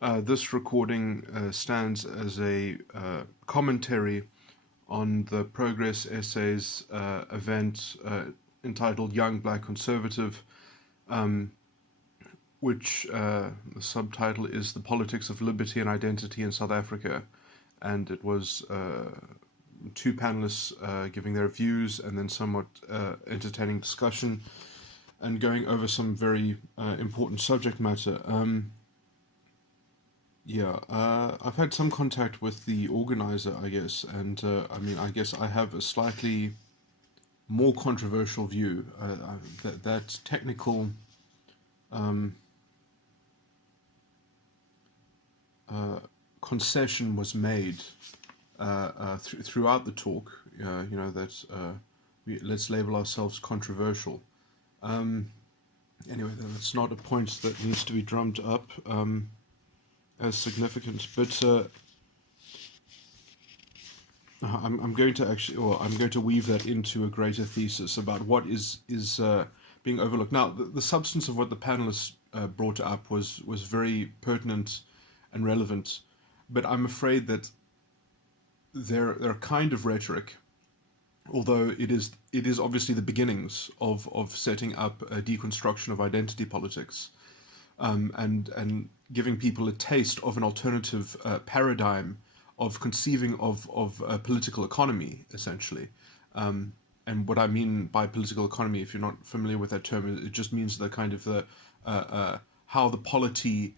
This recording stands as a commentary on the Progress Essays event entitled Young Black Conservative, which the subtitle is The Politics of Liberty and Identity in South Africa. And it was two panelists giving their views and then somewhat entertaining discussion and going over some very important subject matter. I've had some contact with the organizer, I guess, and I guess I have a slightly more controversial view. That technical concession was made throughout the talk. Let's label ourselves controversial. Anyway, that's not a point that needs to be drummed up as significant, but I'm going to weave that into a greater thesis about what is being overlooked. Now, the substance of what the panelists brought up was very pertinent and relevant, but I'm afraid that their kind of rhetoric, although it is obviously the beginnings of setting up a deconstruction of identity politics, and giving people a taste of an alternative paradigm of conceiving of political economy, essentially. And what I mean by political economy, if you're not familiar with that term, it just means the kind of the how the polity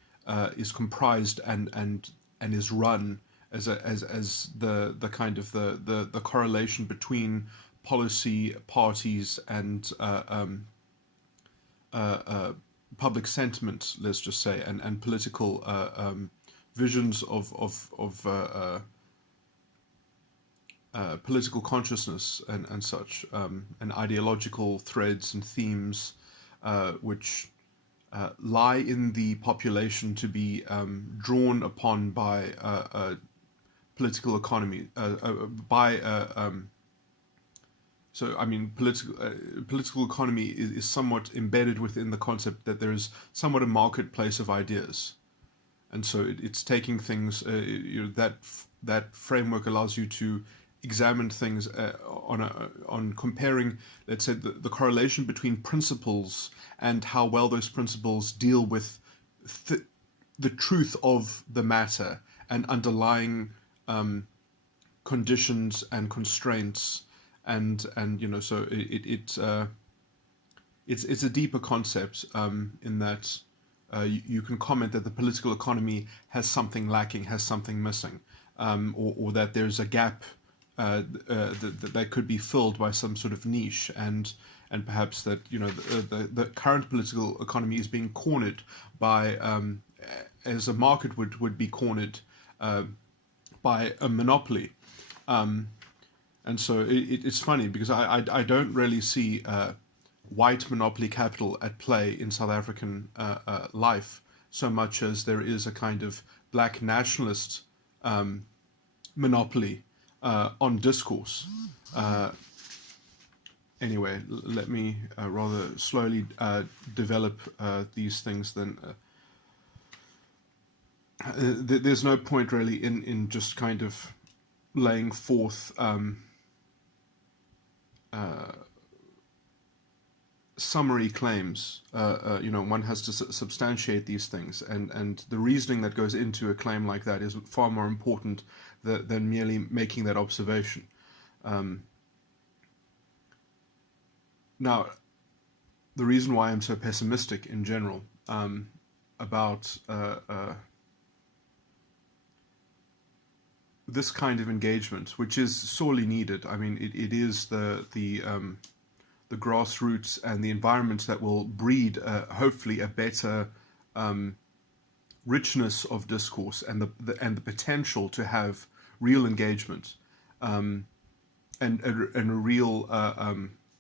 is comprised and is run as the kind of the correlation between policy parties and public sentiment, let's just say, and political visions of political consciousness and such, and ideological threads and themes which lie in the population to be drawn upon by political economy, political economy is somewhat embedded within the concept that there is somewhat a marketplace of ideas, and so it's taking things. That framework allows you to examine things on comparing, let's say, the correlation between principles and how well those principles deal with the truth of the matter and underlying conditions and constraints. And so it's a deeper concept in that you can comment that the political economy has something lacking, has something missing, or that there's a gap that could be filled by some sort of niche, and perhaps that the current political economy is being cornered by, as a market would be cornered by a monopoly. And so it's funny because I don't really see white monopoly capital at play in South African life so much as there is a kind of black nationalist monopoly on discourse. Anyway, let me rather slowly develop these things. Then there's no point really in just kind of laying forth summary claims. One has to substantiate these things, and the reasoning that goes into a claim like that is far more important than merely making that observation. Now, the reason why I'm so pessimistic in general about this kind of engagement, which is sorely needed. I mean, it is the grassroots and the environments that will breed, hopefully, a better richness of discourse and the potential to have real engagement and a real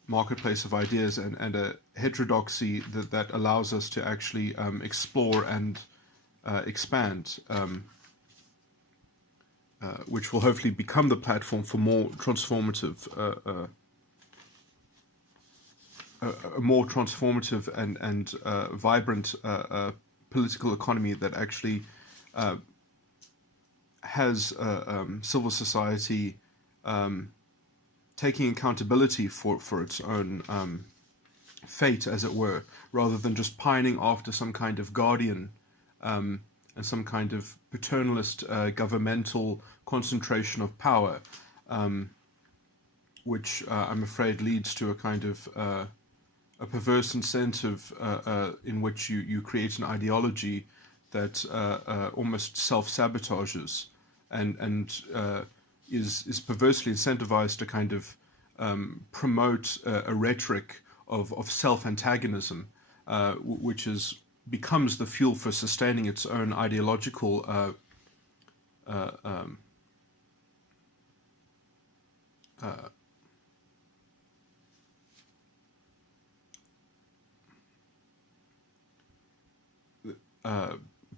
marketplace of ideas and a heterodoxy that allows us to actually explore and expand. Which will hopefully become the platform for more transformative, and vibrant political economy that actually has civil society taking accountability for its own fate, as it were, rather than just pining after some kind of guardian and some kind of paternalist governmental concentration of power, which I'm afraid leads to a kind of a perverse incentive in which you create an ideology that almost self-sabotages and is perversely incentivized to kind of promote a rhetoric of self-antagonism, which becomes the fuel for sustaining its own ideological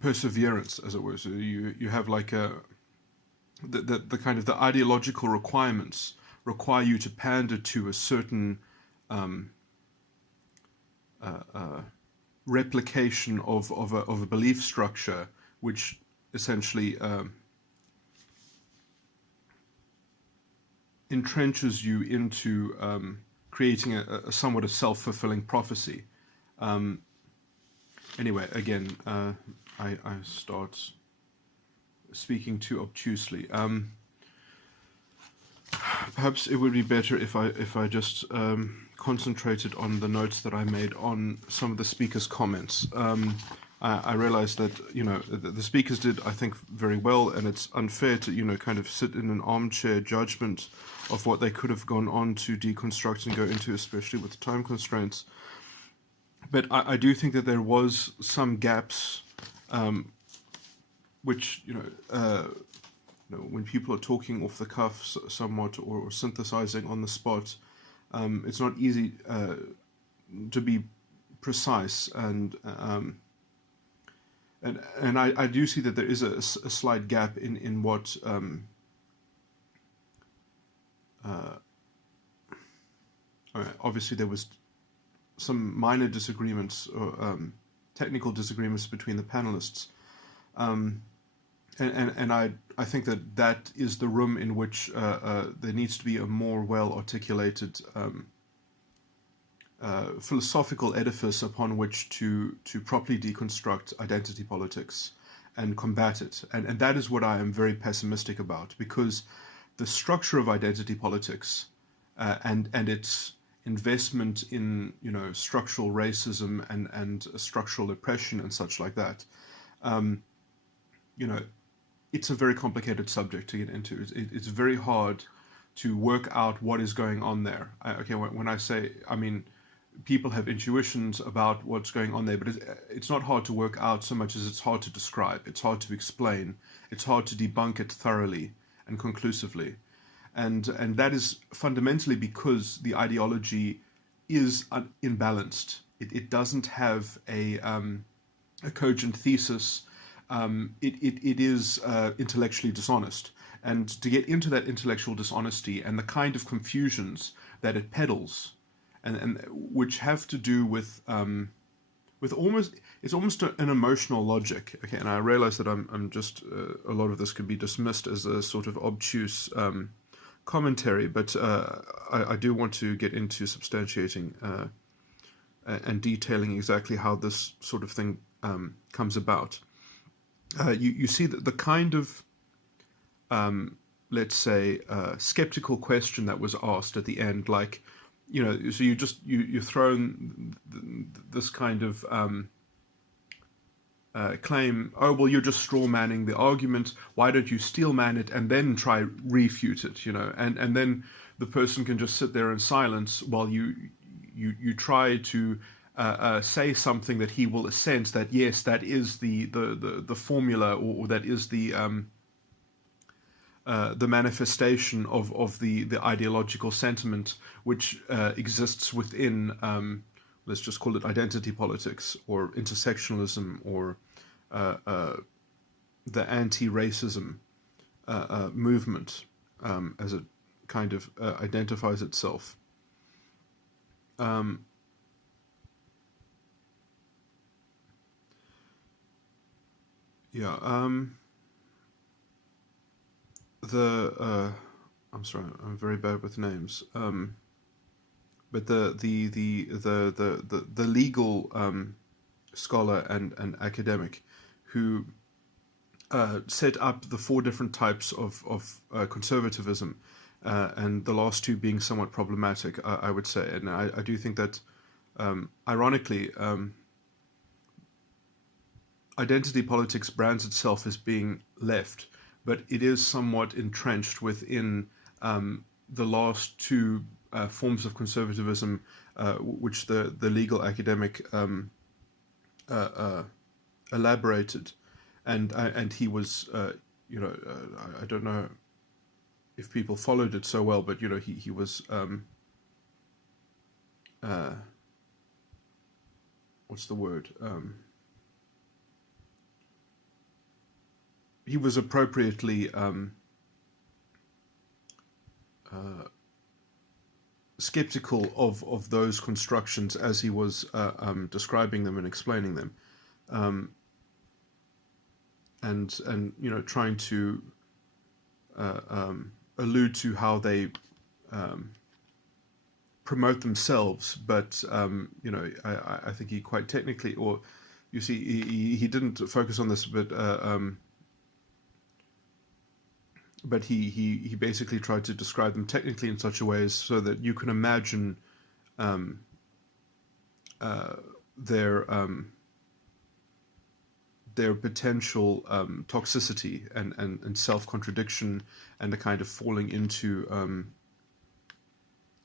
perseverance, as it were. So you have like the kind of the ideological requirements require you to pander to a certain replication of a belief structure, which essentially entrenches you into creating a somewhat of self-fulfilling prophecy. Anyway, again, I start speaking too obtusely. Perhaps it would be better if I just concentrated on the notes that I made on some of the speakers' comments. I realized that the speakers did, I think, very well, and it's unfair to kind of sit in an armchair judgment of what they could have gone on to deconstruct and go into, especially with the time constraints. But I do think that there was some gaps, which when people are talking off the cuff somewhat or synthesizing on the spot, it's not easy to be precise, and I do see that there is a slight gap in what obviously there was some minor disagreements or technical disagreements between the panelists, and I think that is the room in which there needs to be a more well articulated philosophical edifice upon which to properly deconstruct identity politics and combat it, and that is what I am very pessimistic about, because the structure of identity politics and its investment in structural racism and structural oppression and such like that, it's a very complicated subject to get into. It's very hard to work out what is going on there. When I say, I mean, people have intuitions about what's going on there, but it's not hard to work out so much as it's hard to describe. It's hard to explain. It's hard to debunk it thoroughly and conclusively. And that is fundamentally because the ideology is imbalanced. It doesn't have a cogent thesis. It is intellectually dishonest. And to get into that intellectual dishonesty and the kind of confusions that it peddles, and which have to do with almost an emotional logic. Okay, and I realize that I'm just a lot of this could be dismissed as a sort of obtuse commentary, but I do want to get into substantiating and detailing exactly how this sort of thing comes about. You see that the kind of let's say skeptical question that was asked at the end, like, so you're thrown this kind of claim, oh, well, you're just straw manning the argument, why don't you steel man it and then try refute it, and then the person can just sit there in silence while you try to say something that he will assent that yes, that is the formula, or that is the manifestation of the ideological sentiment which exists within, let's just call it identity politics or intersectionalism or the anti-racism movement as it kind of identifies itself. Yeah. The I'm sorry, I'm very bad with names. But the legal scholar and academic who set up the four different types of conservatism, and the last two being somewhat problematic, I would say. And I do think that, ironically, identity politics brands itself as being left, but it is somewhat entrenched within the last two forms of conservatism, which the legal academic uh, uh, elaborated, and he was, I don't know if people followed it so well, but he was uh, what's the word? He was appropriately skeptical of those constructions as he was describing them and explaining them, and trying to allude to how they promote themselves, but I think he quite technically, or you see, he didn't focus on this, but he basically tried to describe them technically in such a way as so that you can imagine um, their potential toxicity and self-contradiction, and a kind of falling into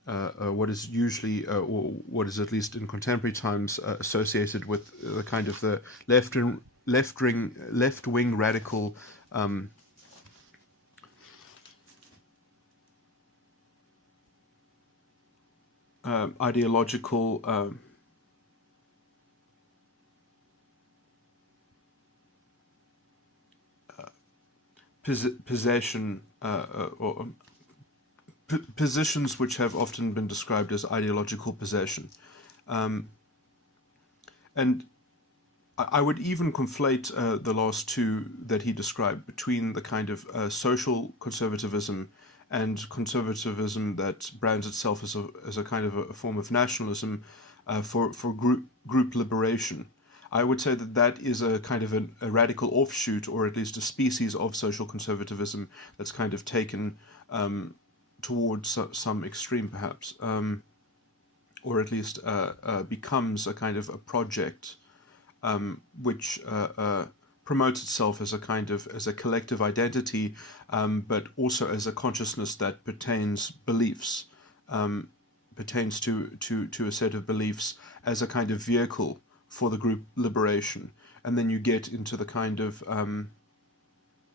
what is usually, or what is at least in contemporary times, associated with the kind of the left-wing radical ideological possession, or positions which have often been described as ideological possession. And I would even conflate the last two that he described between the kind of social conservatism and conservatism that brands itself as a kind of a form of nationalism for group liberation. I would say that is a kind of a radical offshoot, or at least a species of social conservatism that's kind of taken towards some extreme, perhaps, or at least becomes a kind of a project which promotes itself as a kind of as a collective identity, but also as a consciousness that pertains to a set of beliefs as a kind of vehicle for the group liberation. And then you get into the kind of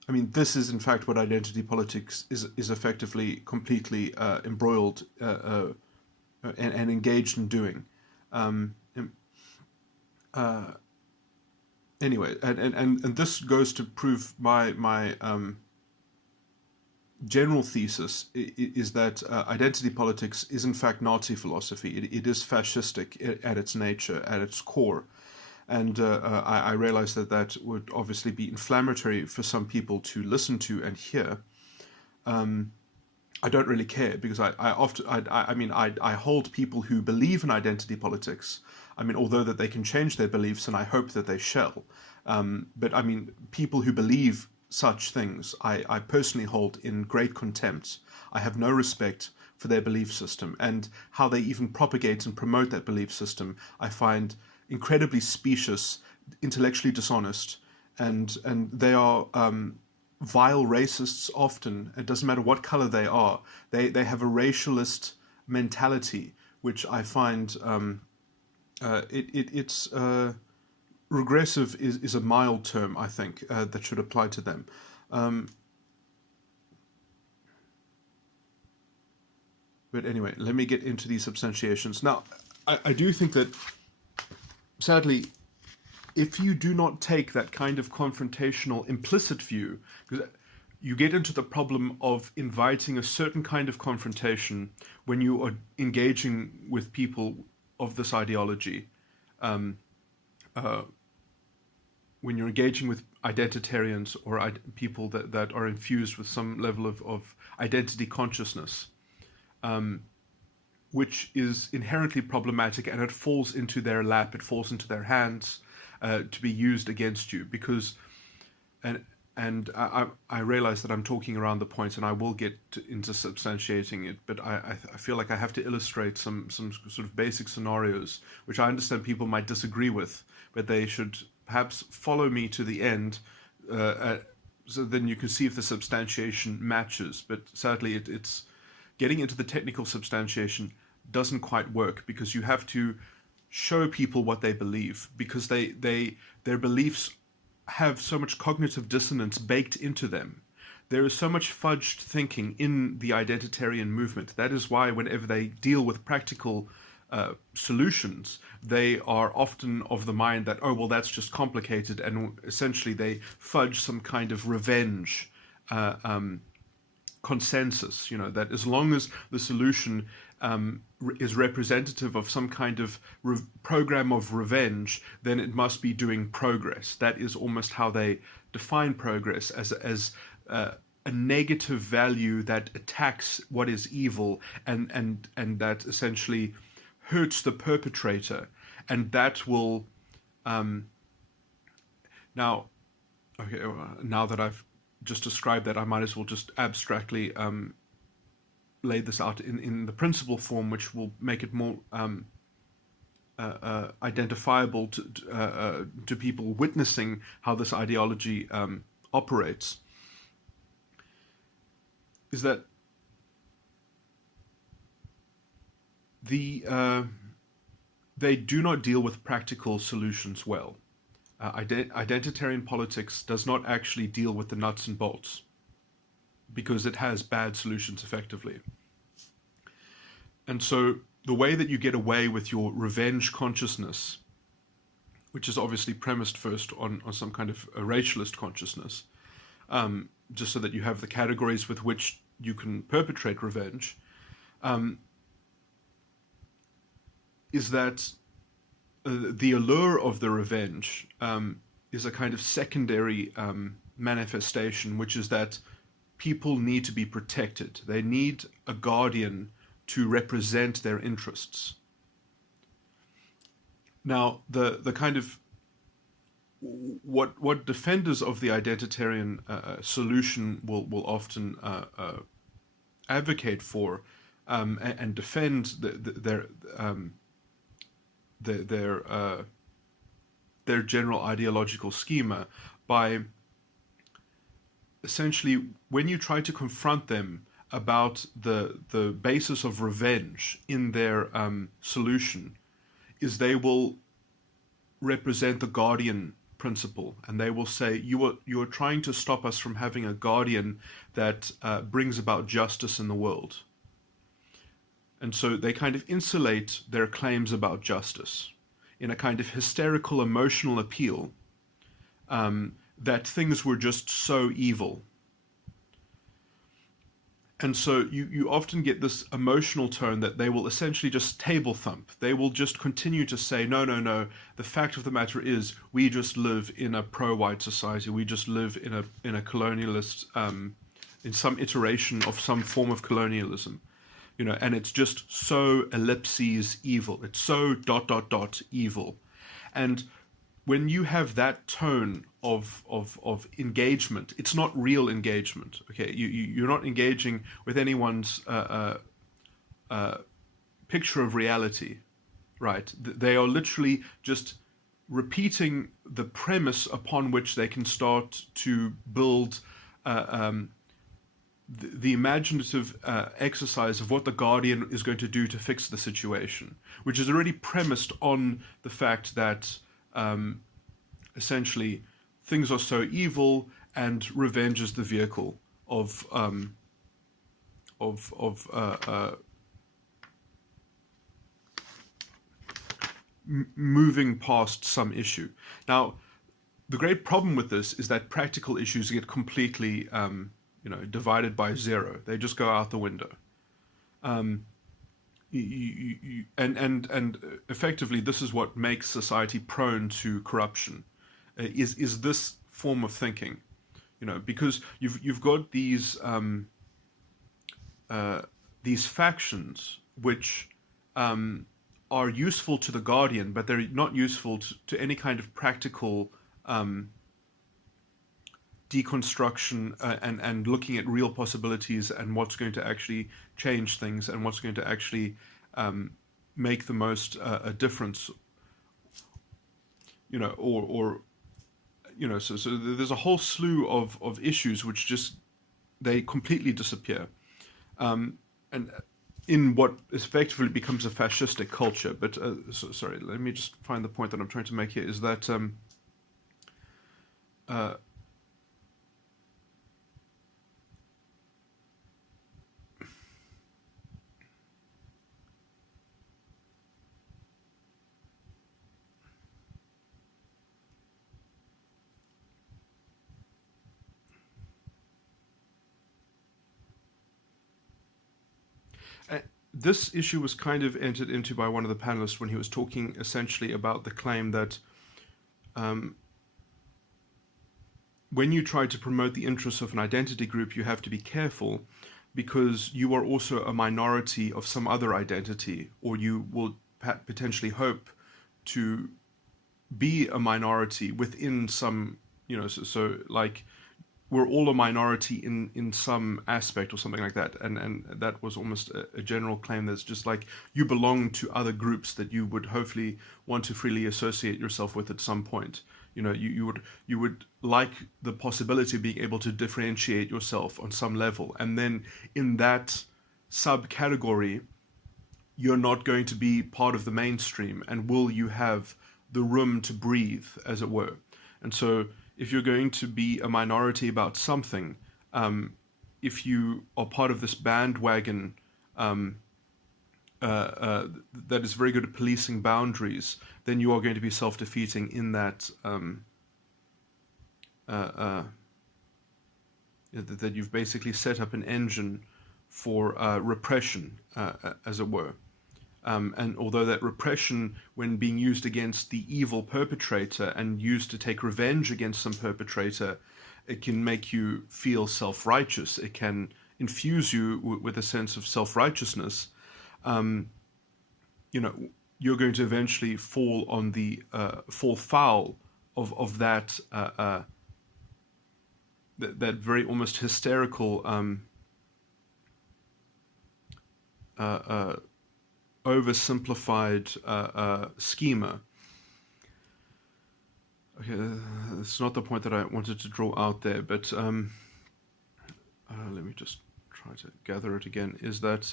this is in fact what identity politics is effectively completely embroiled and engaged in doing. Anyway, and this goes to prove my general thesis is that identity politics is in fact Nazi philosophy. It is fascistic at its nature, at its core. And I realize that would obviously be inflammatory for some people to listen to and hear. I don't really care, because I hold people who believe in identity politics. Although that they can change their beliefs, and I hope that they shall. But people who believe such things, I personally hold in great contempt. I have no respect for their belief system, and how they even propagate and promote that belief system, I find incredibly specious, intellectually dishonest, and they are vile racists often. It doesn't matter what color they are. They have a racialist mentality, which I find it's regressive is a mild term, I think, that should apply to them. But anyway, let me get into these substantiations. Now, I do think that, sadly, if you do not take that kind of confrontational implicit view, because you get into the problem of inviting a certain kind of confrontation when you are engaging with people of this ideology, when you're engaging with identitarians or people that are infused with some level of identity consciousness, which is inherently problematic, and it falls into their lap, it falls into their hands to be used against you. Because, and I realize that I'm talking around the point, and I will get into substantiating it, but I feel like I have to illustrate some sort of basic scenarios, which I understand people might disagree with, but they should perhaps follow me to the end, so then you can see if the substantiation matches. But sadly, it's getting into the technical substantiation doesn't quite work, because you have to show people what they believe, because their beliefs have so much cognitive dissonance baked into them. There is so much fudged thinking in the identitarian movement. That is why whenever they deal with practical solutions, they are often of the mind that, oh, well, that's just complicated, and essentially they fudge some kind of revenge consensus, that as long as the solution is representative of some kind of program of revenge, then it must be doing progress. That is almost how they define progress, as a negative value that attacks what is evil, and that essentially hurts the perpetrator, and that will now that I've just described that, I might as well just abstractly lay this out in the principle form, which will make it more identifiable to people witnessing how this ideology operates. Is that they do not deal with practical solutions well. Identitarian politics does not actually deal with the nuts and bolts, because it has bad solutions effectively. And so the way that you get away with your revenge consciousness, which is obviously premised first on some kind of a racialist consciousness, just so that you have the categories with which you can perpetrate revenge, is that the allure of the revenge is a kind of secondary manifestation, which is that people need to be protected. They need a guardian to represent their interests. Now, the kind of what defenders of the identitarian solution will often advocate for and defend their general ideological schema by essentially, when you try to confront them about the basis of revenge in their solution, is they will represent the guardian principle, and they will say, you are trying to stop us from having a guardian that brings about justice in the world. And so they kind of insulate their claims about justice in a kind of hysterical emotional appeal that things were just so evil. And so you often get this emotional tone that they will essentially just table thump. They will just continue to say, no, the fact of the matter is we just live in a pro-white society. We just live in a colonialist, in some iteration of some form of colonialism. And it's just so ellipses evil. It's so ... evil. And when you have that tone of engagement, it's not real engagement. Okay, you're not engaging with anyone's picture of reality, right? They are literally just repeating the premise upon which they can start to build the imaginative exercise of what the guardian is going to do to fix the situation, which is already premised on the fact that essentially things are so evil, and revenge is the vehicle of moving past some issue. Now, the great problem with this is that practical issues get completely divided by zero. They just go out the window. And effectively, this is what makes society prone to corruption. is this form of thinking, because you've got these factions which are useful to the Guardian, but they're not useful to any kind of practical deconstruction and looking at real possibilities and what's going to actually change things and what's going to actually make the most a difference, so there's a whole slew of issues which just, they completely disappear, and in what effectively becomes a fascistic culture. But sorry, let me just find the point that I'm trying to make here, is that this issue was kind of entered into by one of the panelists when he was talking essentially about the claim that when you try to promote the interests of an identity group, you have to be careful because you are also a minority of some other identity, or you will potentially hope to be a minority within some, so like, we're all a minority in some aspect or something like that. And that was almost a general claim that's just like, you belong to other groups that you would hopefully want to freely associate yourself with at some point. You would like the possibility of being able to differentiate yourself on some level. And then in that subcategory, you're not going to be part of the mainstream, and will you have the room to breathe, as it were. And so if you're going to be a minority about something, if you are part of this bandwagon that is very good at policing boundaries, then you are going to be self-defeating in that that you've basically set up an engine for repression, as it were. And although that repression, when being used against the evil perpetrator and used to take revenge against some perpetrator, it can make you feel self-righteous. It can infuse you with a sense of self-righteousness. You're going to eventually fall on the fall foul of that that very almost hysterical oversimplified schema. Okay, that's not the point that I wanted to draw out there, but let me just try to gather it again, is that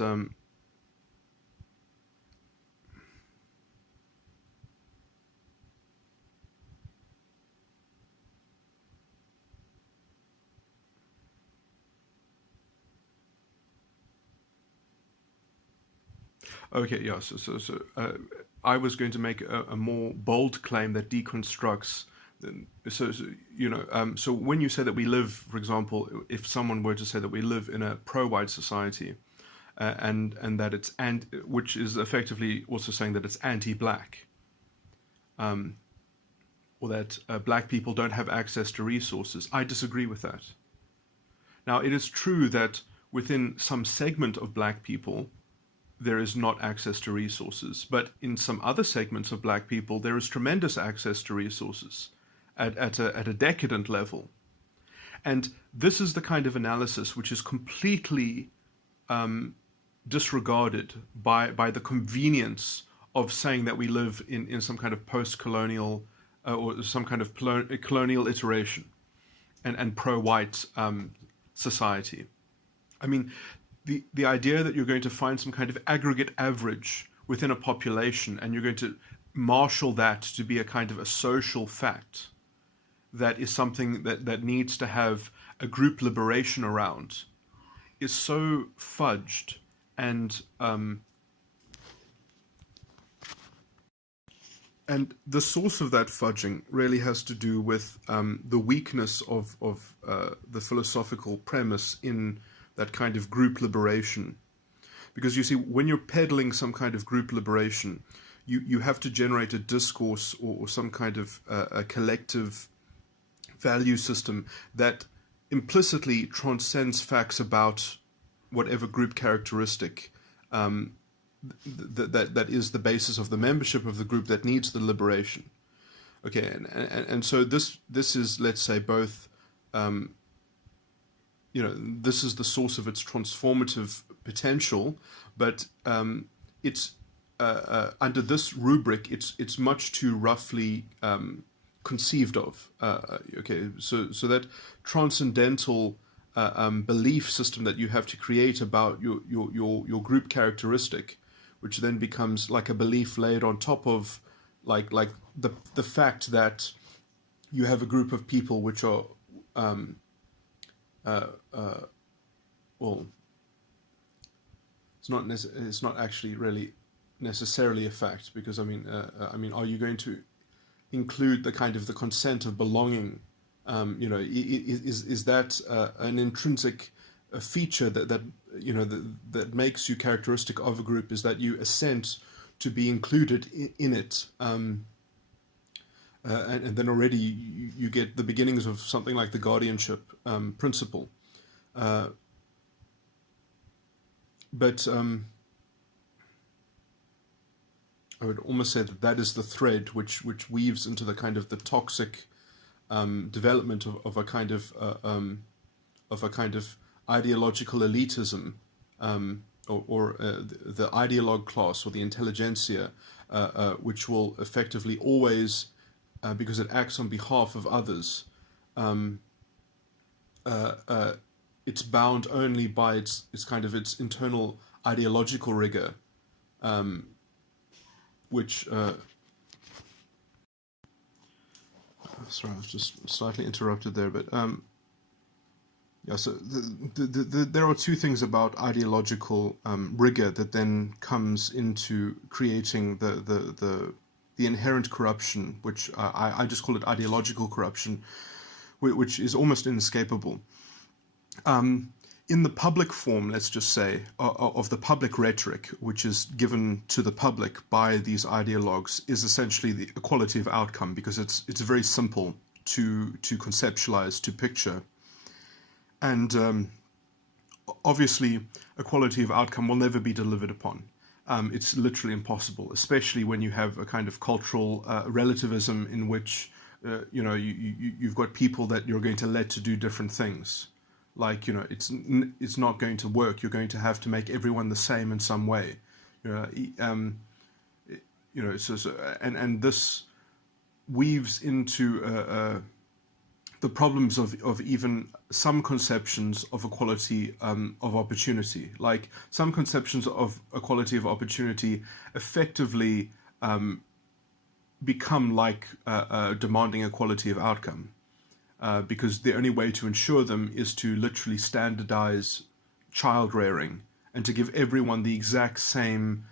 okay, yeah, so I was going to make a more bold claim that deconstructs. So when you say that we live, for example, if someone were to say that we live in a pro-white society, and that it's which is effectively also saying that it's anti-black, or that black people don't have access to resources, I disagree with that. Now, it is true that within some segment of black people, there is not access to resources. But in some other segments of black people, there is tremendous access to resources at a decadent level. And this is the kind of analysis which is completely disregarded by the convenience of saying that we live in some kind of post-colonial or some kind of colonial iteration and pro-white society. I mean, the idea that you're going to find some kind of aggregate average within a population and you're going to marshal that to be a kind of a social fact that is something that needs to have a group liberation around is so fudged, and the source of that fudging really has to do with the weakness of the philosophical premise in that kind of group liberation. Because you see, when you're peddling some kind of group liberation, you have to generate a discourse or some kind of a collective value system that implicitly transcends facts about whatever group characteristic that is the basis of the membership of the group that needs the liberation. Okay, and so this is, let's say, both this is the source of its transformative potential, but it's under this rubric, it's much too roughly conceived of. Okay, so that transcendental belief system that you have to create about your group characteristic, which then becomes like a belief laid on top of like the fact that you have a group of people which are well, it's not actually really necessarily a fact, because I mean, are you going to include the kind of the consent of belonging? Is that an intrinsic feature that that makes you characteristic of a group? Is that you assent to be included in it? And then already you get the beginnings of something like the guardianship principle. But I would almost say that is the thread which weaves into the kind of the toxic development of a kind of ideological elitism, or the ideologue class or the intelligentsia, which will effectively always, because it acts on behalf of others, it's bound only by its internal ideological rigor, which sorry, I was just slightly interrupted there, but yeah. So there are two things about ideological rigor that then comes into creating the inherent corruption, which I just call it ideological corruption, which is almost inescapable. In the public form, let's just say, of the public rhetoric, which is given to the public by these ideologues, is essentially the equality of outcome, because it's very simple to conceptualize, to picture. And obviously, equality of outcome will never be delivered upon. It's literally impossible, especially when you have a kind of cultural relativism in which you've got people that you're going to let to do different things. Like, it's not going to work. You're going to have to make everyone the same in some way. And this weaves into the problems of even some conceptions of equality of opportunity. Like, some conceptions of equality of opportunity effectively become like demanding equality of outcome. Because the only way to ensure them is to literally standardize child rearing and to give everyone the exact same,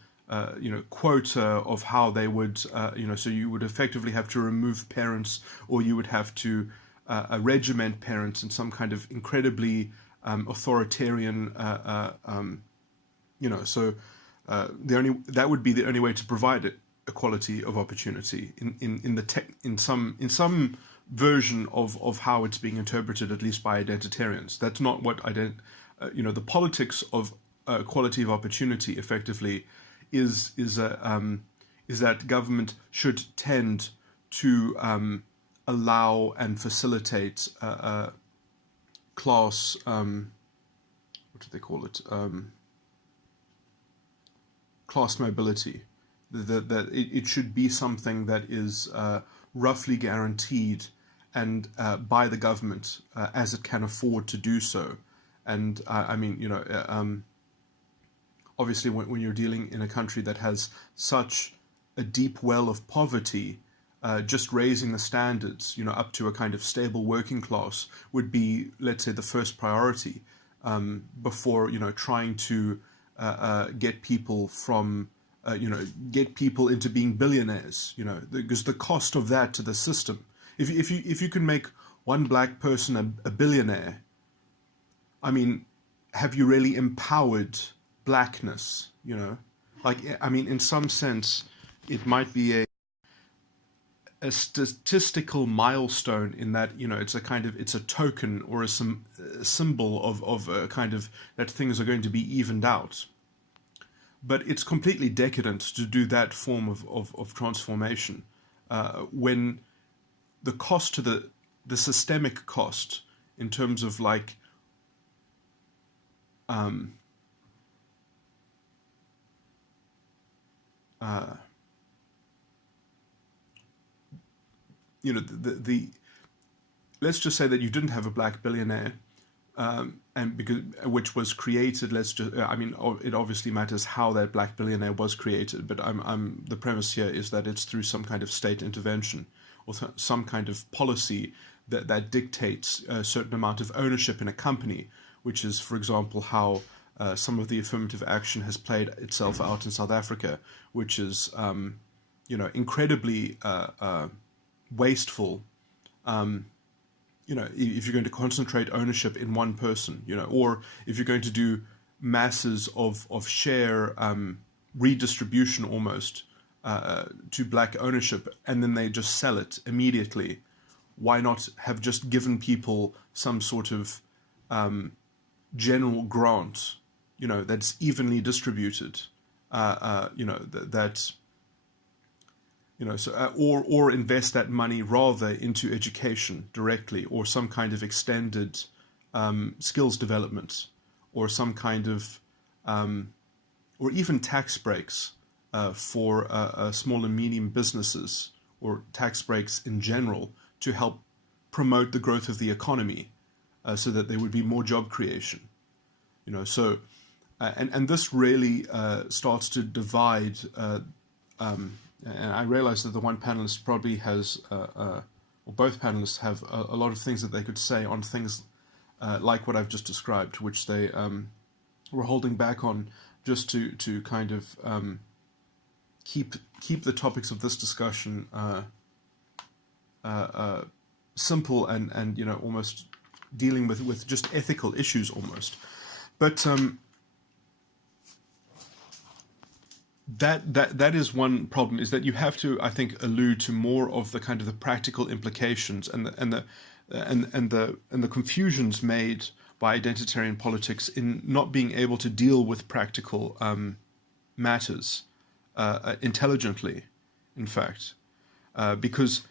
quota of how they would, so you would effectively have to remove parents, or you would have to regiment parents in some kind of incredibly authoritarian, that would be the only way to provide equality of opportunity in some version of how it's being interpreted, at least by identitarians. That's not what the politics of equality of opportunity effectively is that government should tend to allow and facilitate class, what do they call it? Class mobility. That it should be something that is roughly guaranteed and by the government as it can afford to do so. And obviously when you're dealing in a country that has such a deep well of poverty, just raising the standards, up to a kind of stable working class would be, let's say, the first priority before, trying to get people from, get people into being billionaires, because the cost of that to the system, if you can make one black person a billionaire, I mean, have you really empowered blackness? In some sense, it might be a statistical milestone in that, it's a kind of, it's a token or a symbol of a kind of that things are going to be evened out. But it's completely decadent to do that form of transformation when the cost to the systemic cost in terms of like the let's just say that you didn't have a black billionaire, and because which was created. It obviously matters how that black billionaire was created, but the premise here is that it's through some kind of state intervention or some kind of policy that dictates a certain amount of ownership in a company, which is, for example, how some of the affirmative action has played itself out in South Africa, which is incredibly wasteful. If you're going to concentrate ownership in one person, or if you're going to do masses of share redistribution almost to black ownership, and then they just sell it immediately, why not have just given people some sort of general grant, that's evenly distributed, or invest that money rather into education directly, or some kind of extended skills development, or some kind of, or even tax breaks for small and medium businesses, or tax breaks in general to help promote the growth of the economy, so that there would be more job creation. And this really starts to divide. And I realize that the one panelist probably has, or both panelists have a lot of things that they could say on things like what I've just described, which they were holding back on just to kind of keep the topics of this discussion simple and almost dealing with just ethical issues almost. But that is one problem, is that you have to, I think, allude to more of the kind of the practical implications and the confusions made by identitarian politics in not being able to deal with practical matters intelligently, in fact, because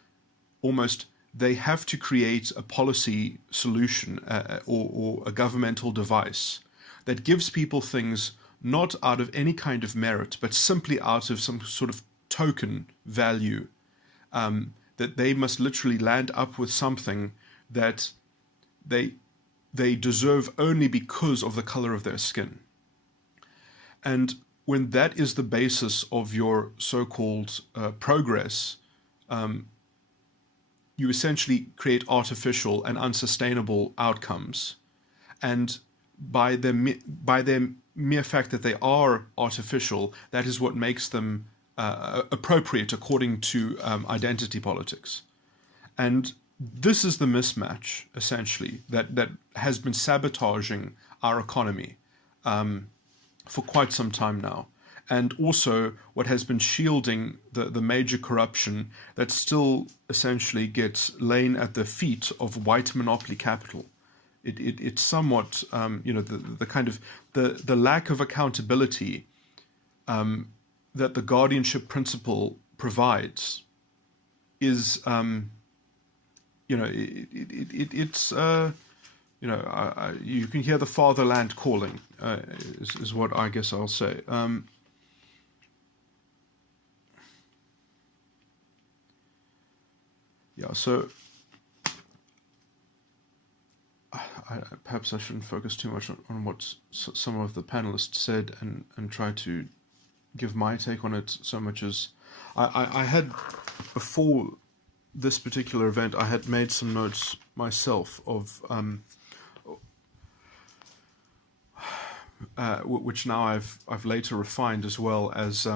almost they have to create a policy solution or a governmental device that gives people things not out of any kind of merit, but simply out of some sort of token value, that they must literally land up with something that they deserve only because of the color of their skin. And when that is the basis of your so-called progress, you essentially create artificial and unsustainable outcomes. And by their mere fact that they are artificial, that is what makes them appropriate according to identity politics. And this is the mismatch, essentially, that has been sabotaging our economy for quite some time now. And also what has been shielding the major corruption that still essentially gets lain at the feet of white monopoly capital. It's somewhat, the kind of the lack of accountability that the guardianship principle provides is, it's you can hear the fatherland calling, is what I guess I'll say. So perhaps I shouldn't focus too much on what some of the panelists said and try to give my take on it so much as I had, before this particular event, I had made some notes myself of which now I've later refined as well as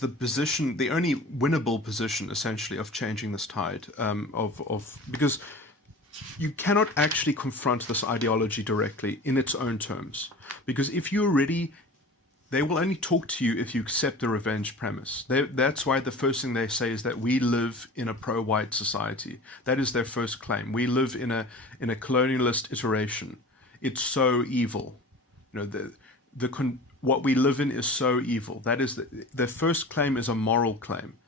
the position, the only winnable position essentially of changing this tide, because you cannot actually confront this ideology directly in its own terms, because if you already they will only talk to you if you accept the revenge premise. That's why the first thing they say is that we live in a pro-white society. That is their first claim. We live in a colonialist iteration. It's so evil. You know, what we live in is so evil. That is their first claim is a moral claim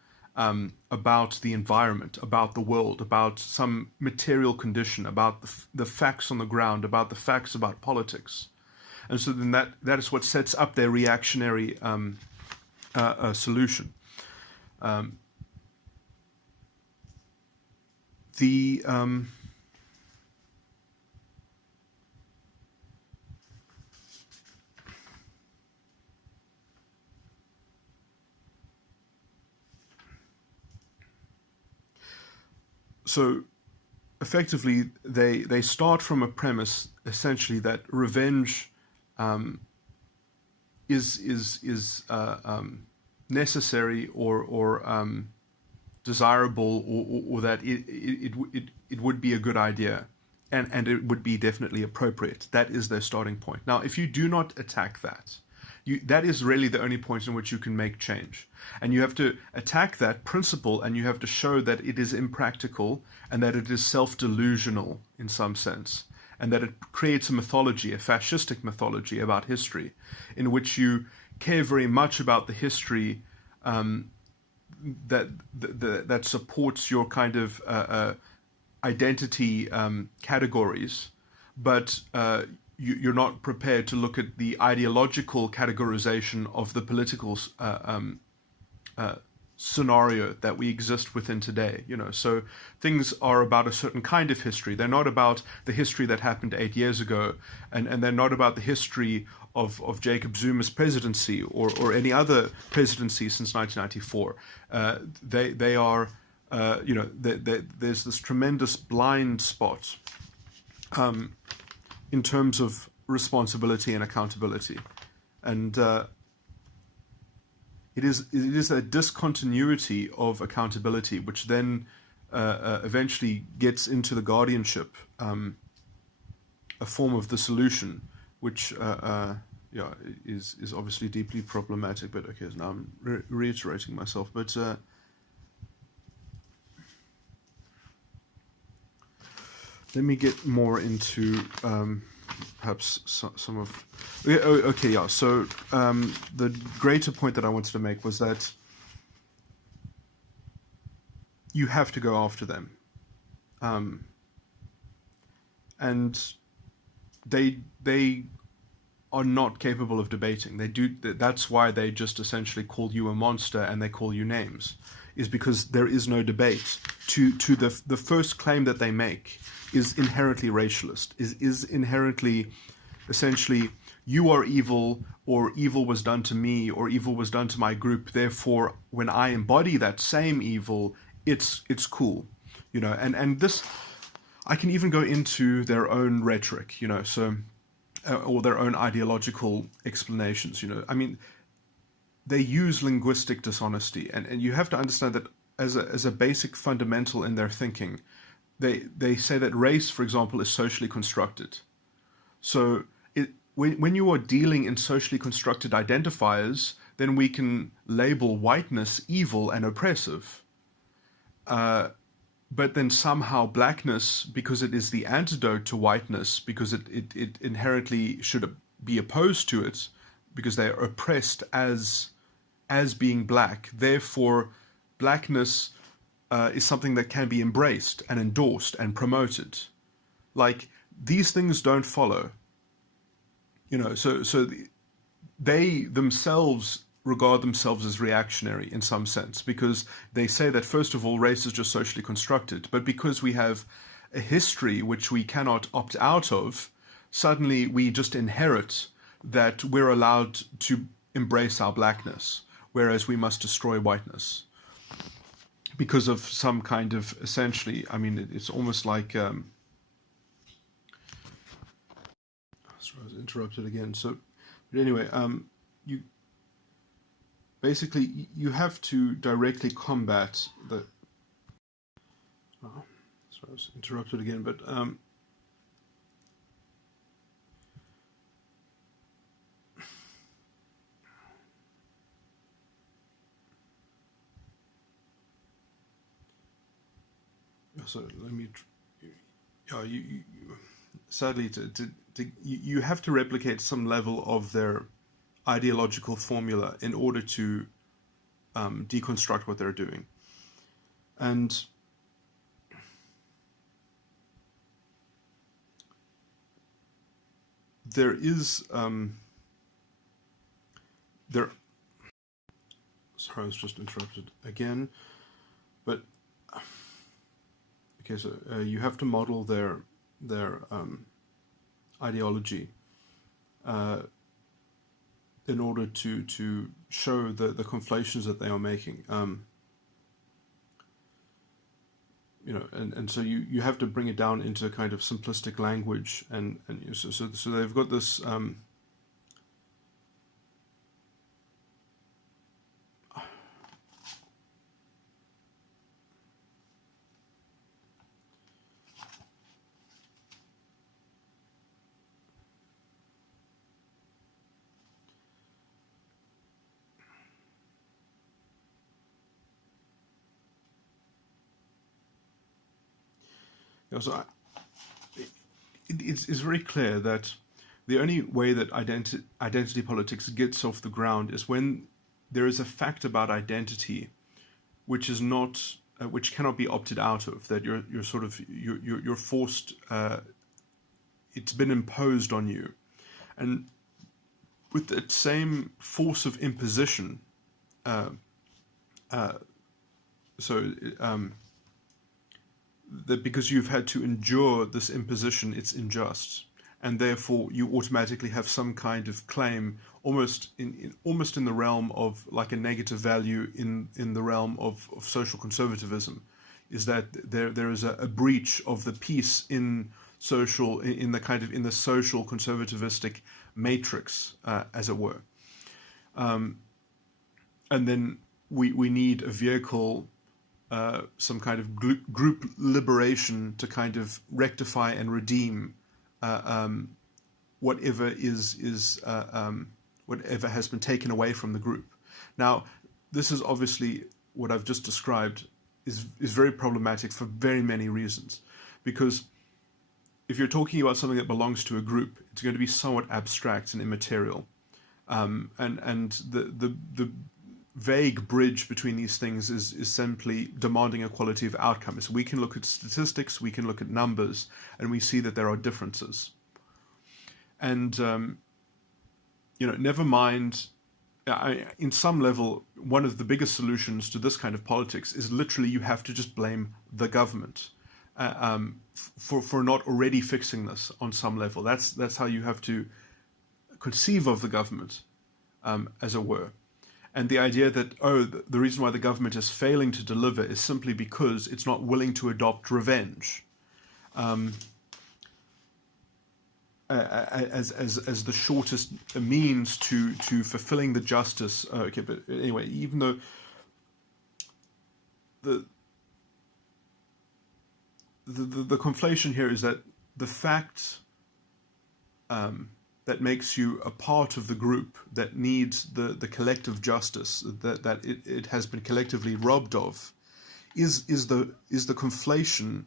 about the environment, about the world, about some material condition, about the facts on the ground, about the facts about politics. And so then that is what sets up their reactionary solution. So effectively, they start from a premise essentially that revenge is necessary or desirable, or that it would be a good idea, and it would be definitely appropriate. That is their starting point. Now, if you do not attack that, that is really the only point in which you can make change. And you have to attack that principle, and you have to show that it is impractical and that it is self-delusional in some sense, and that it creates a mythology, a fascistic mythology about history, in which you care very much about the history that supports your kind of identity categories, but you're not prepared to look at the ideological categorization of the political scenario that we exist within today. You know, so things are about a certain kind of history. They're not about the history that happened 8 years ago, and they're not about the history of Jacob Zuma's presidency or any other presidency since 1994. They are, you know, there's this tremendous blind spot in terms of responsibility and accountability, and it is a discontinuity of accountability, which then eventually gets into the guardianship, a form of the solution, which yeah, is obviously deeply problematic. But okay, now I'm reiterating myself. But let me get more into perhaps some of... Okay, yeah, so the greater point that I wanted to make was that you have to go after them. And they are not capable of debating. That's why they just essentially call you a monster and they call you names, is because there is no debate. To the first claim that they make is inherently racialist, is inherently essentially, you are evil, or evil was done to me, or evil was done to my group, therefore when I embody that same evil, it's cool, you know. And this, I can even go into their own rhetoric, you know, so or their own ideological explanations, you know. I mean, they use linguistic dishonesty, and you have to understand that as a basic fundamental in their thinking, they say that race, for example, is socially constructed. So when you are dealing in socially constructed identifiers, then we can label whiteness evil and oppressive. But then somehow blackness, because it is the antidote to whiteness, because it inherently should be opposed to it, because they are oppressed as being black, therefore blackness is something that can be embraced and endorsed and promoted. Like, these things don't follow. You know, so they themselves regard themselves as reactionary in some sense, because they say that, first of all, race is just socially constructed, but because we have a history which we cannot opt out of, suddenly we just inherit that we're allowed to embrace our blackness, whereas we must destroy whiteness because of some kind of, essentially, I mean, it's almost like... sorry, I was interrupted again. So, but anyway, you basically, you have to directly combat the... Oh, sorry, I was interrupted again, but... So let me. Sadly, you have to replicate some level of their ideological formula in order to deconstruct what they're doing, and there is there. Sorry, I was just interrupted again, but okay. So you have to model their ideology in order to show the conflations that they are making. And so you have to bring it down into kind of simplistic language, and so they've got this. So it's very clear that the only way that identity politics gets off the ground is when there is a fact about identity which is not which cannot be opted out of, that you're forced, it's been imposed on you, and with that same force of imposition, so that because you've had to endure this imposition, it's unjust, and therefore you automatically have some kind of claim, almost in the realm of like a negative value in the realm of social conservatism, is that there is a breach of the peace in the social conservatistic matrix, as it were, and then we need a vehicle, some kind of group liberation to kind of rectify and redeem whatever whatever has been taken away from the group. Now, this is obviously what I've just described is very problematic for very many reasons, because if you're talking about something that belongs to a group, it's going to be somewhat abstract and immaterial, and the vague bridge between these things is simply demanding a quality of outcome. So we can look at statistics, we can look at numbers, and we see that there are differences. And never mind. In some level, one of the biggest solutions to this kind of politics is literally you have to just blame the government for not already fixing this on some level. That's how you have to conceive of the government, as it were. And the idea that, the reason why the government is failing to deliver is simply because it's not willing to adopt revenge as the shortest means to fulfilling the justice. Okay, but anyway, even though the conflation here is that the fact that makes you a part of the group that needs the collective justice that it has been collectively robbed of is the conflation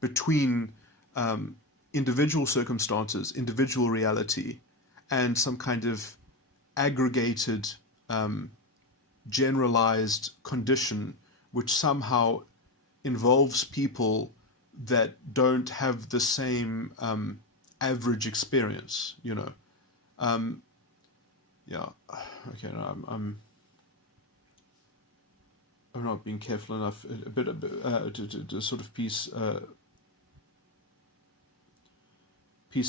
between individual circumstances, individual reality, and some kind of aggregated, generalized condition which somehow involves people that don't have the same average experience, yeah. Okay, no, I'm not being careful enough a bit to sort of piece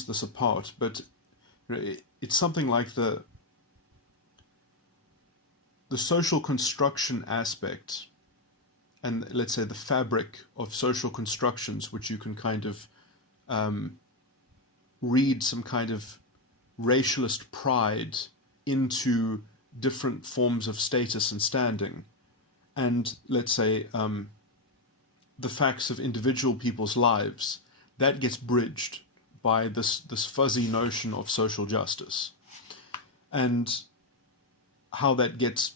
this apart, but it's something like the social construction aspect, and let's say the fabric of social constructions, which you can kind of read some kind of racialist pride into different forms of status and standing, and let's say the facts of individual people's lives, that gets bridged by this fuzzy notion of social justice, and how that gets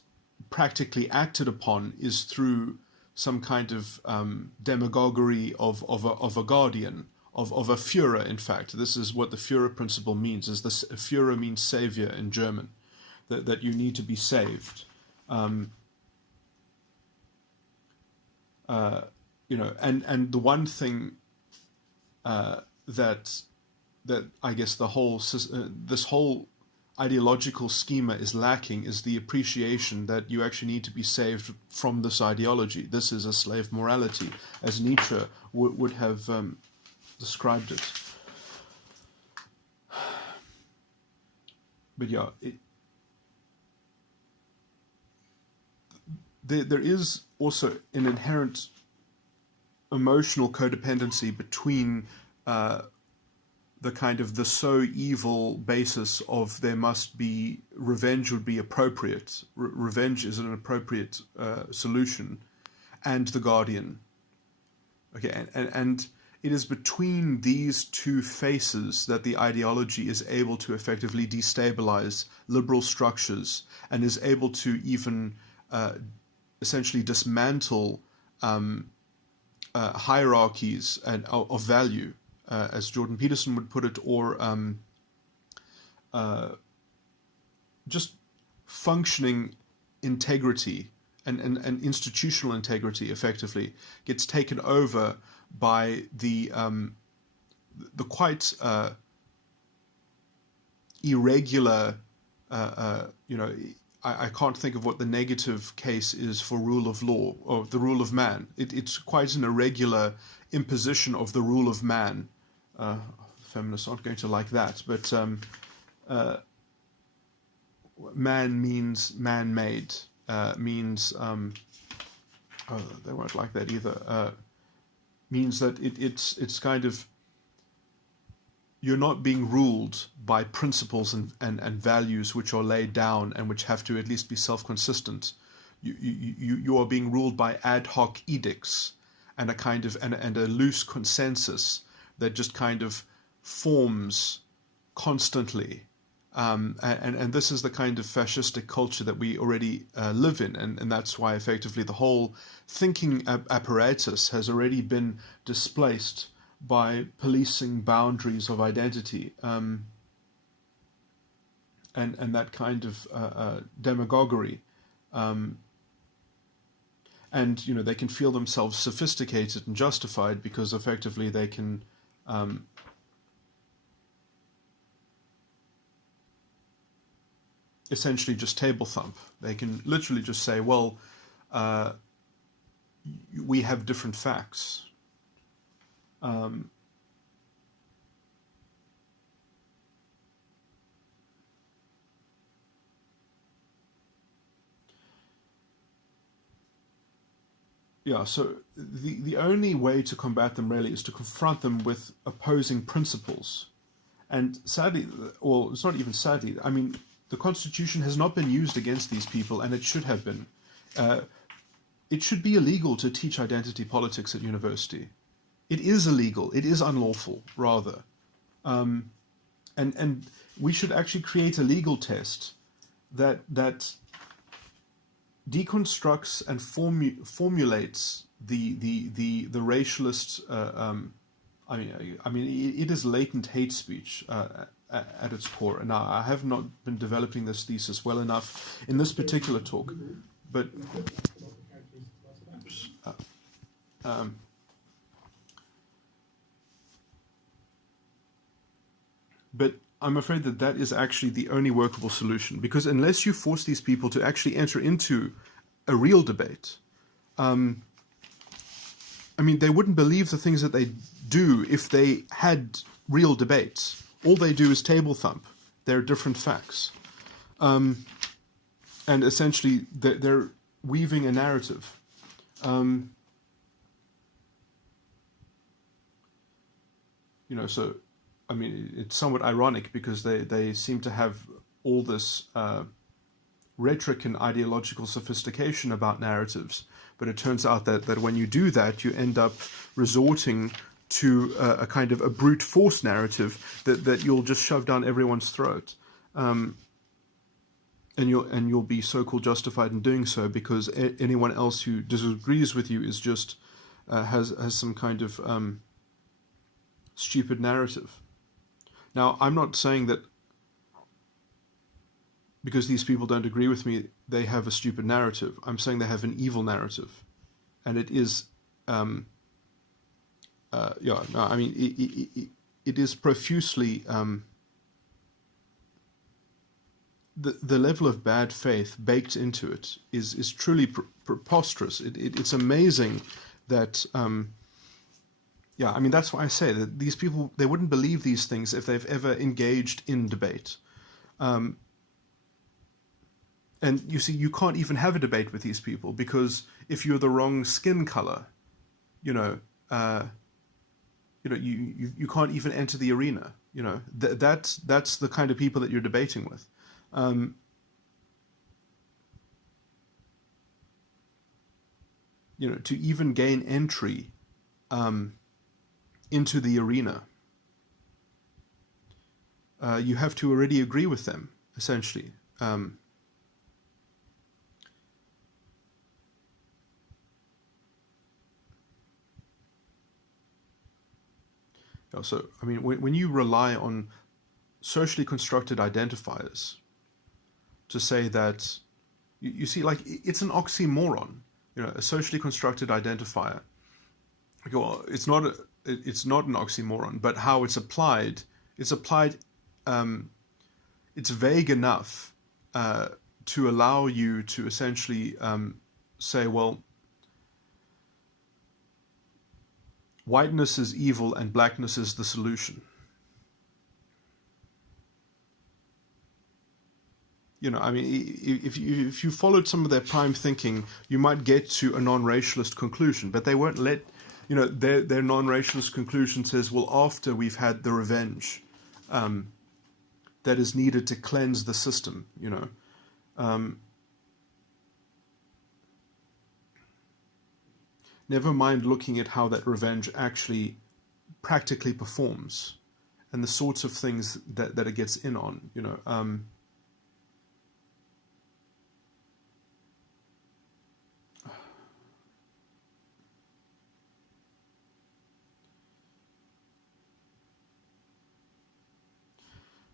practically acted upon is through some kind of demagoguery of a guardian, of a Führer. In fact, this is what the Führer principle means. Is this Führer means savior in German, that you need to be saved. And the one thing that I guess this whole ideological schema is lacking is the appreciation that you actually need to be saved from this ideology. This is a slave morality, as Nietzsche would have described it. But yeah, there is also an inherent emotional codependency between the kind of the so evil basis of there must be revenge would be appropriate. Revenge is an appropriate solution, and the guardian. Okay, and it is between these two faces that the ideology is able to effectively destabilize liberal structures and is able to even essentially dismantle hierarchies of value, as Jordan Peterson would put it, or just functioning integrity and institutional integrity effectively gets taken over by the quite irregular, I can't think of what the negative case is for rule of law or the rule of man. It's quite an irregular imposition of the rule of man. Feminists aren't going to like that, but man means man-made, means they won't like that either. Means that it's kind of, you're not being ruled by principles and values which are laid down and which have to at least be self-consistent. You are being ruled by ad hoc edicts and a kind of and a loose consensus that just kind of forms constantly. And this is the kind of fascistic culture that we already live in, and that's why effectively the whole thinking apparatus has already been displaced by policing boundaries of identity, and that kind of demagoguery. And they can feel themselves sophisticated and justified because effectively they can essentially just table thump. They can literally just say, well, we have different facts. Yeah, so the only way to combat them really is to confront them with opposing principles. And sadly, or it's not even sadly, I mean, the Constitution has not been used against these people, and it should have been. It should be illegal to teach identity politics at university. It is illegal. It is unlawful, rather. And we should actually create a legal test that deconstructs and formulates the racialist. I mean, it is latent hate speech at its core. Now, I have not been developing this thesis well enough in this particular talk, but but I'm afraid that is actually the only workable solution, because unless you force these people to actually enter into a real debate, I mean, they wouldn't believe the things that they do if they had real debates. All they do is table thump. They're different facts. And essentially, they're weaving a narrative. So, I mean, it's somewhat ironic because they seem to have all this rhetoric and ideological sophistication about narratives, but it turns out that when you do that, you end up resorting to a kind of a brute force narrative that you'll just shove down everyone's throat. you'll be so-called justified in doing so because anyone else who disagrees with you is just has some kind of stupid narrative. Now, I'm not saying that because these people don't agree with me, they have a stupid narrative. I'm saying they have an evil narrative, and it is, yeah. No, I mean, it is profusely. The level of bad faith baked into it is truly preposterous. It's amazing that. Yeah, I mean, that's why I say that these people, they wouldn't believe these things if they've ever engaged in debate. And you see, you can't even have a debate with these people because if you're the wrong skin color, you can't even enter the arena. That's the kind of people that you're debating with. To even gain entry into the arena, you have to already agree with them, essentially. So, I mean, when you rely on socially constructed identifiers to say that, you see, like, it's an oxymoron, a socially constructed identifier. Well, it's not an oxymoron, but how it's applied, it's vague enough to allow you to essentially say, well, whiteness is evil and blackness is the solution. I mean, if you followed some of their prime thinking, you might get to a non-racialist conclusion, but they won't let, their non-racialist conclusion says, well, after we've had the revenge that is needed to cleanse the system, never mind looking at how that revenge actually practically performs and the sorts of things that it gets in on,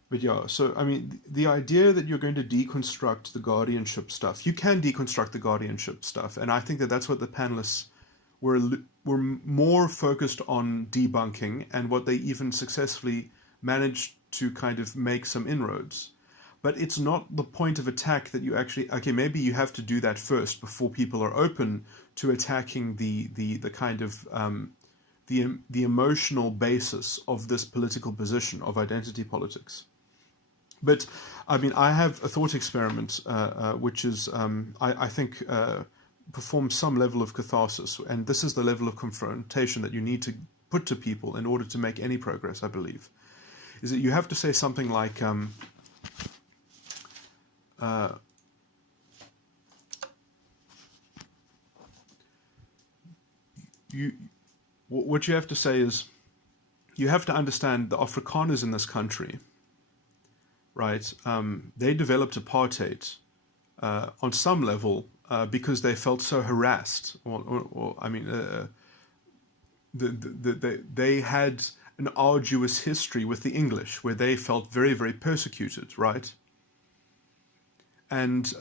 But yeah, so I mean, the idea that you're going to deconstruct the guardianship stuff, you can deconstruct the guardianship stuff, and I think that that's what the panelists were more focused on debunking, and what they even successfully managed to kind of make some inroads. But it's not the point of attack that you actually, okay, maybe you have to do that first before people are open to attacking the kind of the emotional basis of this political position of identity politics. But, I mean, I have a thought experiment, which is, I think, performs some level of catharsis. And this is the level of confrontation that you need to put to people in order to make any progress, I believe. Is that you have to say something like, what you have to say is, you have to understand the Afrikaners in this country, right? They developed apartheid on some level because they felt so harassed, or I mean, they had an arduous history with the English where they felt very, very persecuted, right? And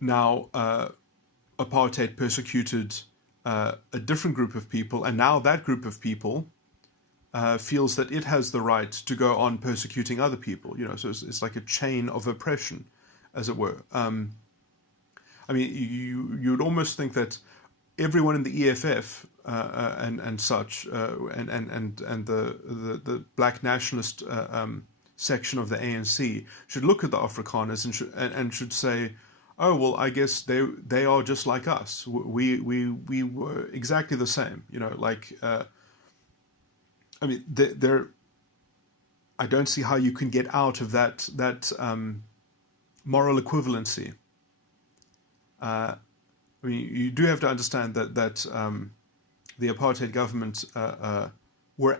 now apartheid persecuted a different group of people, and now that group of people feels that it has the right to go on persecuting other people. So it's like a chain of oppression, as it were. I mean, you'd almost think that everyone in the EFF and such, and the black nationalist section of the ANC should look at the Afrikaners and should say, oh, well, I guess they are just like us. We were exactly the same. I mean, I don't see how you can get out of that moral equivalency. I mean, you do have to understand that the apartheid government were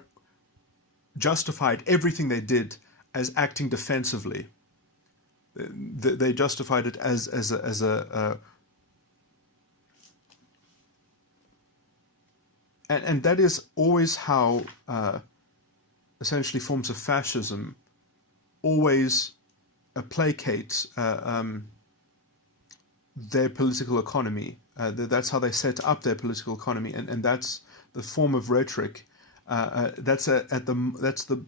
justified everything they did as acting defensively. they justified it as a and that is always how essentially forms of fascism always placate their political economy. That's how they set up their political economy, and that's the form of rhetoric. That's the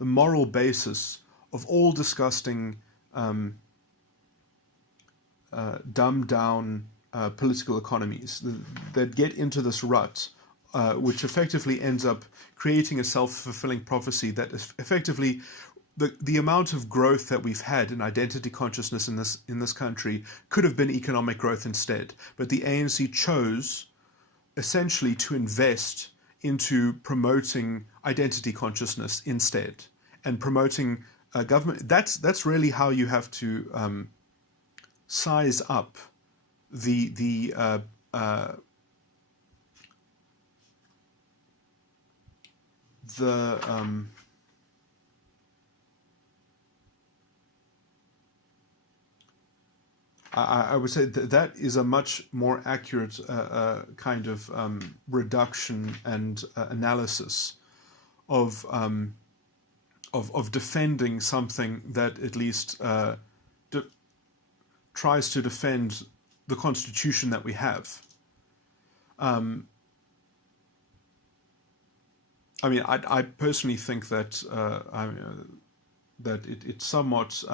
moral basis of all disgusting, dumbed down political economies that get into this rut, which effectively ends up creating a self-fulfilling prophecy that is effectively the amount of growth that we've had in identity consciousness in this country could have been economic growth instead. But the ANC chose essentially to invest into promoting identity consciousness instead, and promoting government. That's really how you have to size up the I would say that is a much more accurate kind of reduction and analysis of defending something that at least tries to defend the Constitution that we have. I mean, I personally think that that it's somewhat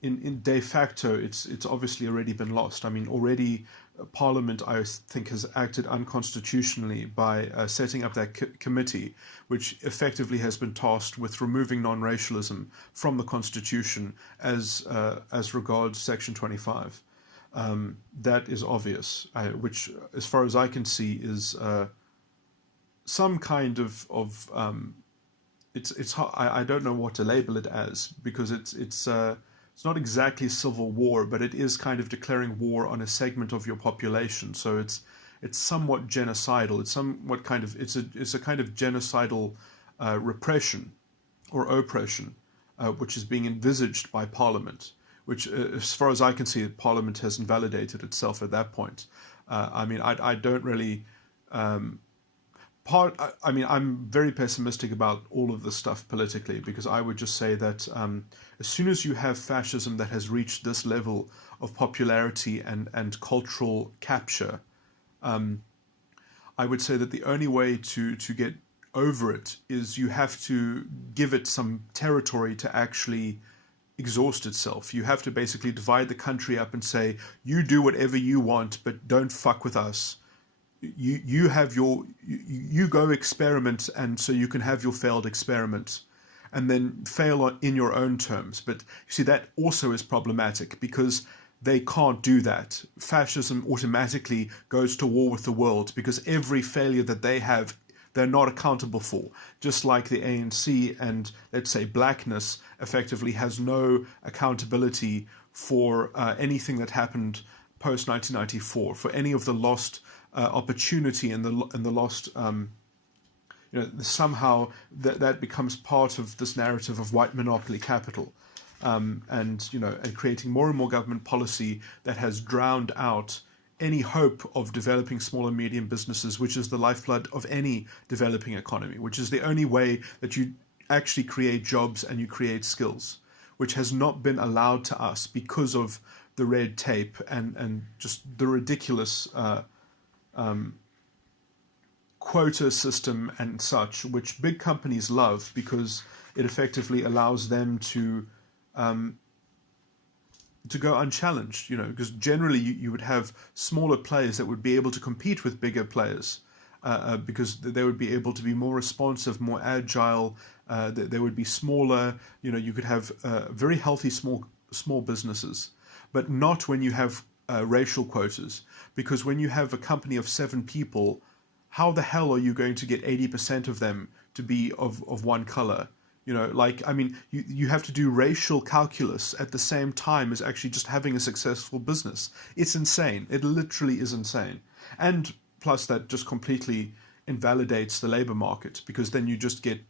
in de facto it's obviously already been lost. I mean, already Parliament, I think, has acted unconstitutionally by setting up that committee, which effectively has been tasked with removing non-racialism from the Constitution as regards Section 25. That is obvious, which, as far as I can see, is some kind of it's I don't know what to label it as, because it's not exactly civil war, but it is kind of declaring war on a segment of your population. So it's somewhat genocidal. It's somewhat kind of it's a kind of genocidal repression or oppression, which is being envisaged by Parliament. Which, as far as I can see, Parliament has invalidated itself at that point. I mean, I don't really. I mean, I'm very pessimistic about all of this stuff politically, because I would just say that as soon as you have fascism that has reached this level of popularity and cultural capture, I would say that the only way to get over it is you have to give it some territory to actually exhaust itself. You have to basically divide the country up and say, you do whatever you want, but don't fuck with us. You have you go experiment, and so you can have your failed experiment and then fail in your own terms. But you see, that also is problematic, because they can't do that. Fascism automatically goes to war with the world, because every failure that they have, they're not accountable for. Just like the ANC and, let's say, blackness effectively has no accountability for anything that happened post 1994, for any of the lost opportunity and the lost, somehow that becomes part of this narrative of white monopoly capital, and creating more and more government policy that has drowned out any hope of developing small and medium businesses, which is the lifeblood of any developing economy, which is the only way that you actually create jobs and you create skills, which has not been allowed to us because of the red tape and just the ridiculous quota system and such, which big companies love because it effectively allows them to go unchallenged, because generally you would have smaller players that would be able to compete with bigger players, because they would be able to be more responsive, more agile. They would be smaller. You could have very healthy small businesses, but not when you have racial quotas, because when you have a company of 7 people, how the hell are you going to get 80% of them to be of one color? You have to do racial calculus at the same time as actually just having a successful business. It's insane. It literally is insane. And plus that just completely invalidates the labor market, because then you just get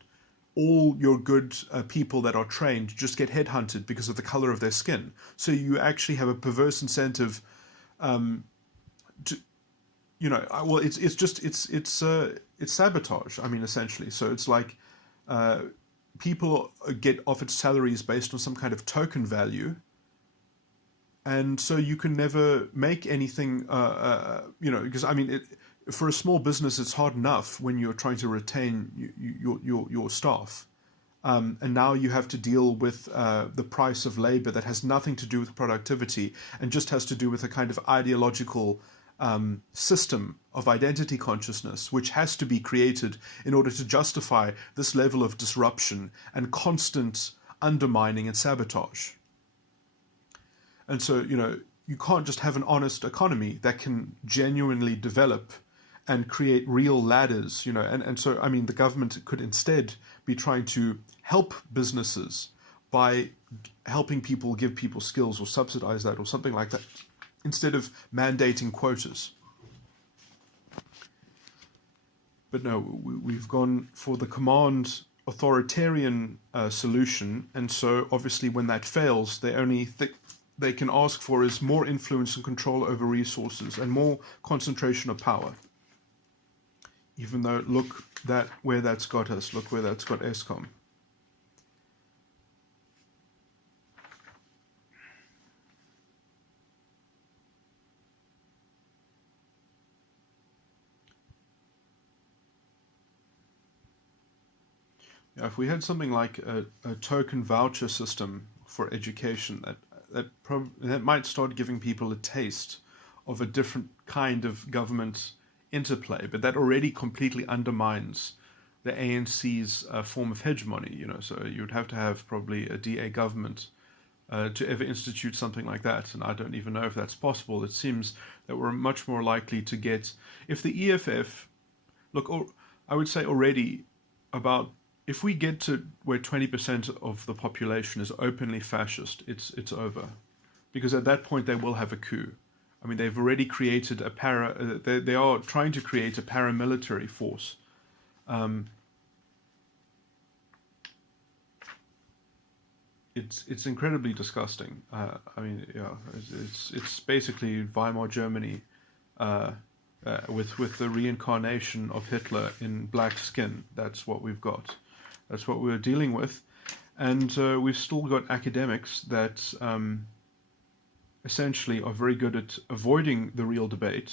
all your good people that are trained just get headhunted because of the color of their skin. So you actually have a perverse incentive to, well, it's sabotage. I mean, essentially. So it's like people get offered salaries based on some kind of token value, and so you can never make anything. Because I mean, for a small business, it's hard enough when you're trying to retain your staff. And now you have to deal with the price of labor that has nothing to do with productivity and just has to do with a kind of ideological system of identity consciousness, which has to be created in order to justify this level of disruption and constant undermining and sabotage. And so, you can't just have an honest economy that can genuinely develop and create real ladders, and so, I mean, the government could instead be trying to help businesses by helping people, give people skills or subsidize that or something like that, instead of mandating quotas. But no, we've gone for the command authoritarian solution, and so obviously when that fails, they can ask for is more influence and control over resources and more concentration of power. Even though, look where that's got us, look where that's got ESCOM. Yeah, if we had something like a token voucher system for education, that might start giving people a taste of a different kind of government interplay, but that already completely undermines the ANC's form of hegemony. So you'd have to have probably a DA government to ever institute something like that, and I don't even know if that's possible. It seems that we're much more likely to get, if the EFF, I would say already about, if we get to where 20% of the population is openly fascist, it's over. Because at that point they will have a coup. I mean, they've already created they are trying to create a paramilitary force. It's incredibly disgusting. I mean, yeah, it's basically Weimar Germany with the reincarnation of Hitler in black skin. That's what we've got. That's what we're dealing with, and we've still got academics that essentially are very good at avoiding the real debate.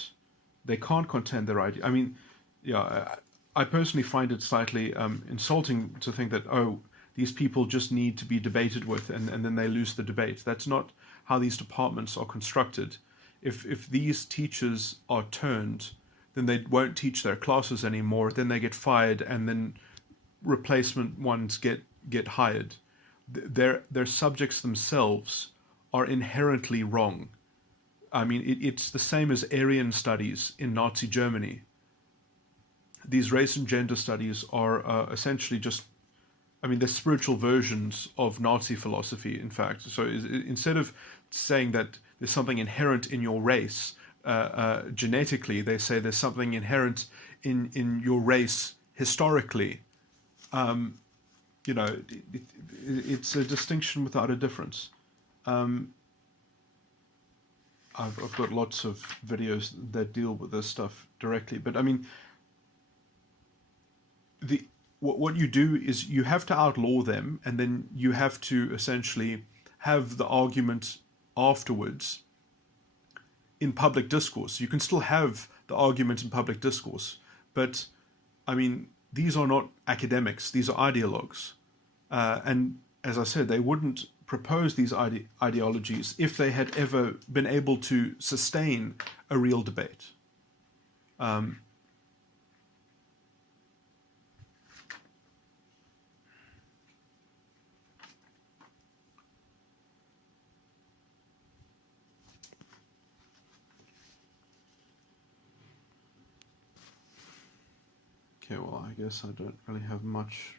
They can't contend their idea. I mean, yeah, I personally find it slightly insulting to think that, these people just need to be debated with and then they lose the debate. That's not how these departments are constructed. If these teachers are turned, then they won't teach their classes anymore, then they get fired, and then replacement ones get hired. Their subjects themselves are inherently wrong. I mean, it's the same as Aryan studies in Nazi Germany. These race and gender studies are essentially just, I mean, they're spiritual versions of Nazi philosophy, in fact. So instead of saying that there's something inherent in your race genetically, they say there's something inherent in your race historically. It's a distinction without a difference. I've got lots of videos that deal with this stuff directly, but I mean, what you do is you have to outlaw them, and then you have to essentially have the argument afterwards in public discourse. You can still have the argument in public discourse, but I mean, these are not academics, these are ideologues. And as I said, they wouldn't propose these ideologies if they had ever been able to sustain a real debate. Okay, well, I guess I don't really have much.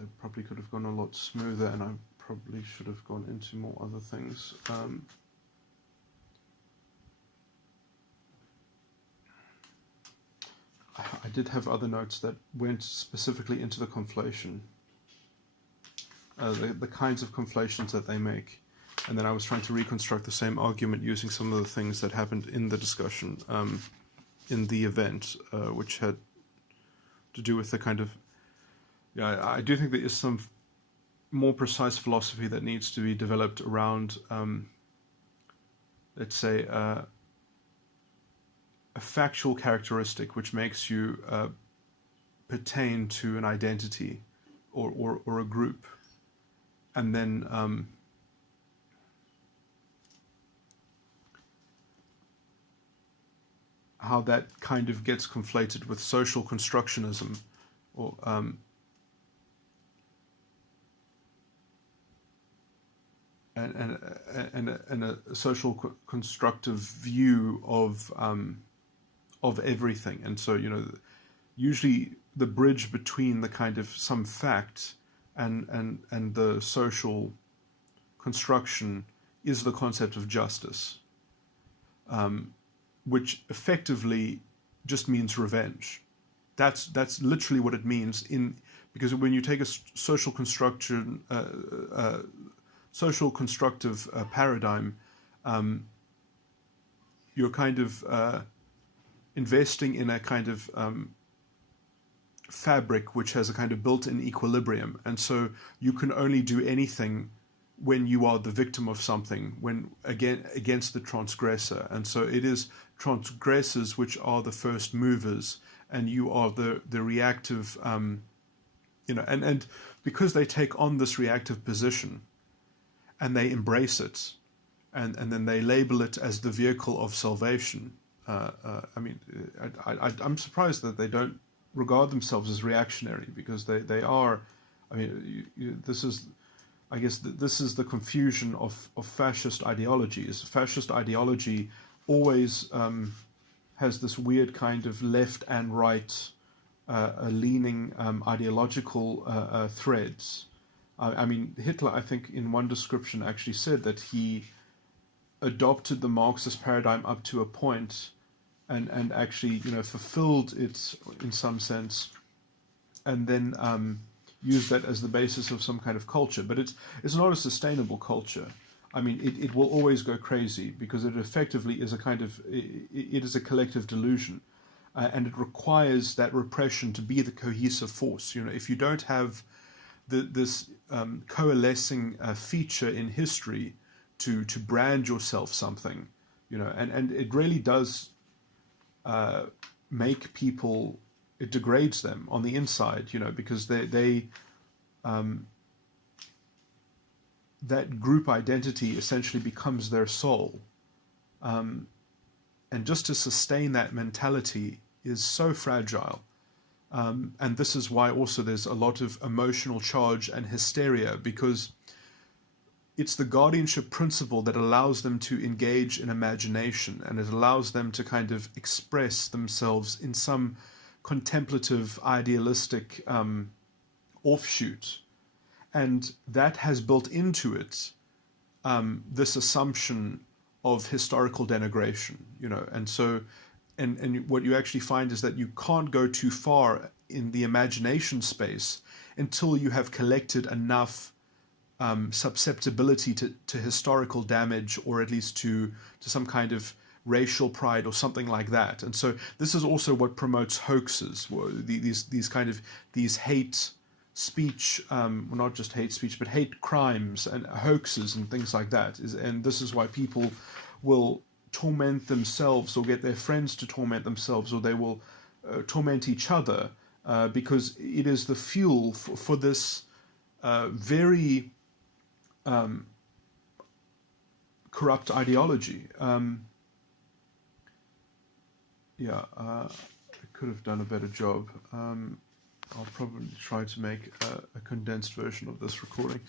I probably could have gone a lot smoother, and I probably should have gone into more other things. I did have other notes that went specifically into the conflation, the kinds of conflations that they make. And then I was trying to reconstruct the same argument using some of the things that happened in the discussion, in the event, which had to do with the kind of... Yeah, I do think there is some more precise philosophy that needs to be developed around, let's say, a factual characteristic which makes you pertain to an identity or a group, and then how that kind of gets conflated with social constructionism, or and a social constructive view of everything. And so, usually the bridge between the kind of some fact and the social construction is the concept of justice, which effectively just means revenge. That's literally what it means, because when you take a social construction, social constructive paradigm, you're kind of investing in a kind of fabric which has a kind of built-in equilibrium, and so you can only do anything when you are the victim of something, when against the transgressor. And so it is transgressors which are the first movers, and you are the reactive, and because they take on this reactive position and they embrace it, and then they label it as the vehicle of salvation. I'm surprised that they don't regard themselves as reactionary, because they are. I mean, this is, I guess, this is the confusion of fascist ideologies. Fascist ideology always has this weird kind of left and right leaning ideological threads. I mean, Hitler, I think, in one description actually said that he adopted the Marxist paradigm up to a point, and actually, fulfilled it in some sense, and then used that as the basis of some kind of culture. But it's not a sustainable culture. I mean, it will always go crazy, because it effectively is a kind of, it is a collective delusion, and it requires that repression to be the cohesive force. If you don't have this coalescing feature in history to brand yourself something, and it really does make people, it degrades them on the inside, because they that group identity essentially becomes their soul. And just to sustain that mentality is so fragile. And this is why also there's a lot of emotional charge and hysteria, because it's the guardianship principle that allows them to engage in imagination, and it allows them to kind of express themselves in some contemplative, idealistic offshoot. And that has built into it this assumption of historical denigration, and so and what you actually find is that you can't go too far in the imagination space until you have collected enough susceptibility to historical damage, or at least to some kind of racial pride or something like that. And so this is also what promotes hoaxes, these hate speech, well, not just hate speech, but hate crimes and hoaxes and things like that. And this is why people will torment themselves, or get their friends to torment themselves, or they will torment each other, because it is the fuel for this very corrupt ideology. I could have done a better job. I'll probably try to make a condensed version of this recording.